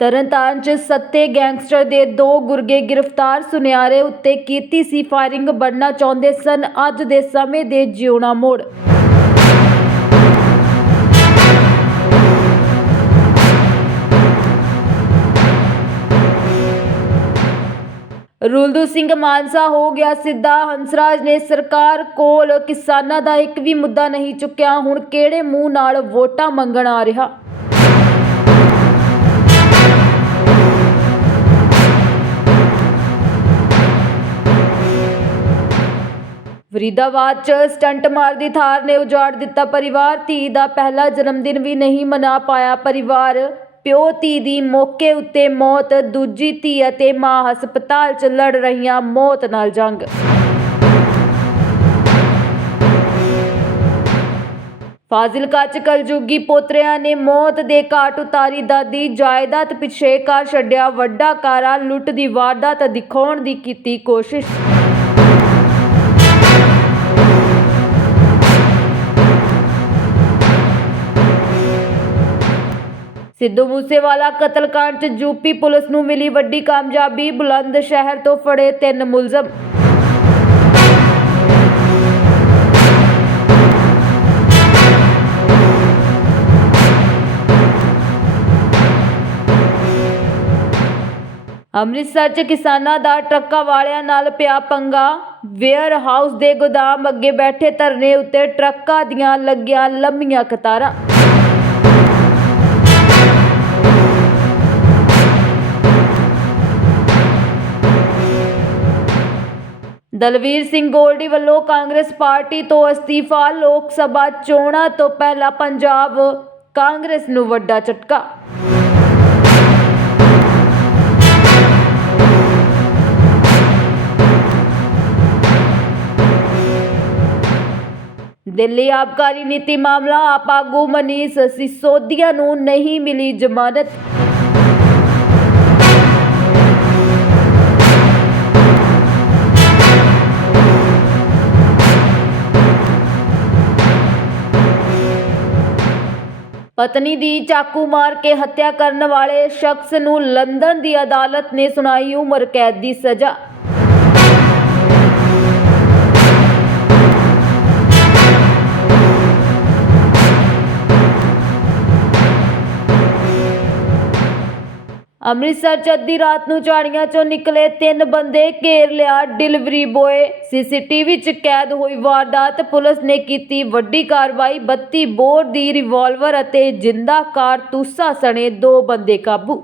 ਤਰਨਤਾਰਨ 'ਚ ਸੱਤੇ ਗੈਂਗਸਟਰ ਦੇ ਦੋ ਗੁਰਗੇ ਗ੍ਰਿਫਤਾਰ ਸੁਨਿਆਰੇ ਉੱਤੇ ਕੀਤੀ ਸੀ ਫਾਇਰਿੰਗ, ਬਣਨਾ ਚਾਹੁੰਦੇ ਸਨ, ਅੱਜ ਦੇ ਸਮੇਂ ਦੇ ਜਿਉਣਾ ਮੋੜ। ਰੁਲਦੂ ਸਿੰਘ ਮਾਨਸਾ ਹੋ ਗਿਆ ਸਿੱਧਾ। ਹੰਸਰਾਜ ਨੇ ਸਰਕਾਰ ਕੋਲ ਕਿਸਾਨਾਂ ਦਾ ਇੱਕ ਵੀ ਮੁੱਦਾ ਨਹੀਂ ਚੁੱਕਿਆ। ਹੁਣ ਕਿਹੜੇ ਮੂੰਹ ਨਾਲ ਵੋਟਾਂ ਮੰਗਣ ਆ ਰਿਹਾ? ਫਰੀਦਾਬਾਦ ਚ ਸਟੰਟ ਮਾਰਦੀ ਥਾਰ ਨੇ ਉਜਾੜ ਦਿੱਤਾ ਪਰਿਵਾਰ। ਧੀ ਦਾ ਪਹਿਲਾ ਜਨਮ ਦਿਨ ਵੀ ਨਹੀਂ ਮਨਾ ਪਾਇਆ ਪਰਿਵਾਰ। ਪਿਓ ਧੀ ਦੀ ਮੌਕੇ ਉੱਤੇ ਮੌਤ, ਦੂਜੀ ਧੀ ਅਤੇ ਮਾਂ ਹਸਪਤਾਲ 'ਚ ਲੜ ਰਹੀਆਂ ਮੌਤ ਨਾਲ ਜੰਗ। ਫਾਜ਼ਿਲਕਾ ਚ ਕਲਯੁਗੀ ਪੋਤਰਿਆਂ ਨੇ ਮੌਤ ਦੇ ਘਾਟ ਉਤਾਰੀ ਦਾਦੀ। ਜਾਇਦਾਦ ਪਿੱਛੇ ਕਰ ਛੱਡਿਆ ਵੱਡਾ ਕਾਰਾ। ਲੁੱਟ ਦੀ ਵਾਰਦਾਤ ਦਿਖਾਉਣ ਦੀ ਕੀਤੀ ਕੋਸ਼ਿਸ਼। ਸਿੱਧੂ ਮੂਸੇਵਾਲਾ ਕਤਲकांड 'ਚ ਯੂਪੀ ਪੁਲਿਸ ਨੂੰ ਮਿਲੀ ਵੱਡੀ ਕਾਮਯਾਬੀ, ਬੁਲੰਦ ਸ਼ਹਿਰ ਤੋਂ ਫੜੇ ਤਿੰਨ ਮੁਲਜ਼ਮ। ਅੰਮ੍ਰਿਤਸਰ 'ਚ ਕਿਸਾਨਾਂ ਦਾ ਟਰੱਕਾਂ ਵਾਲਿਆਂ ਨਾਲ ਪਿਆ ਪੰਗਾ। ਵੇਅਰ ਹਾਊਸ ਦੇ ਗੋਦਾਮ ਅੱਗੇ ਬੈਠੇ ਧਰਨੇ ਉੱਤੇ ਟਰੱਕਾਂ ਦੀਆਂ ਲੱਗੀਆਂ ਲੰਮੀਆਂ ਕਤਾਰਾਂ। ਦਲਵੀਰ ਸਿੰਘ ਗੋਲਡੀ ਵੱਲੋਂ ਕਾਂਗਰਸ ਪਾਰਟੀ ਤੋਂ ਅਸਤੀਫਾ, ਲੋਕ ਸਭਾ ਚੋਣਾਂ ਤੋਂ ਪਹਿਲਾਂ ਪੰਜਾਬ, ਕਾਂਗਰਸ ਨੂੰ ਵੱਡਾ ਝਟਕਾ। ਦਿੱਲੀ ਆਬਕਾਰੀ ਨੀਤੀ ਮਾਮਲਾ, ਆਪ ਆਗੂ ਮਨੀਸ਼ ਸਿਸੋਦੀਆ ਨੂੰ ਨਹੀਂ ਮਿਲੀ ਜ਼ਮਾਨਤ। ਪਤਨੀ ਦੀ ਚਾਕੂ ਮਾਰ ਕੇ ਹੱਤਿਆ ਕਰਨ ਵਾਲੇ ਸ਼ਖਸ ਨੂੰ ਲੰਡਨ ਦੀ ਅਦਾਲਤ ਨੇ ਸੁਣਾਈ ਉਮਰ ਕੈਦ ਦੀ ਸਜ਼ਾ। ਅੰਮ੍ਰਿਤਸਰ ਚ ਅੱਧੀ ਰਾਤ ਨੂੰ ਝਾੜੀਆਂ ਚੋਂ ਨਿਕਲੇ ਤਿੰਨ ਬੰਦੇ ਘੇਰ ਲਿਆ ਡਿਲੀਵਰੀ ਬੋਏ। ਸੀਸੀਟੀਵੀ ਚ ਕੈਦ ਹੋਈ ਵਾਰਦਾਤ। ਪੁਲਿਸ ਨੇ ਕੀਤੀ ਵੱਡੀ ਕਾਰਵਾਈ। 32 ਬੋਰ ਦੀ ਰਿਵਾਲਵਰ ਅਤੇ ਜਿੰਦਾ ਕਾਰਤੂਸਾ ਸਣੇ ਦੋ ਬੰਦੇ ਕਾਬੂ।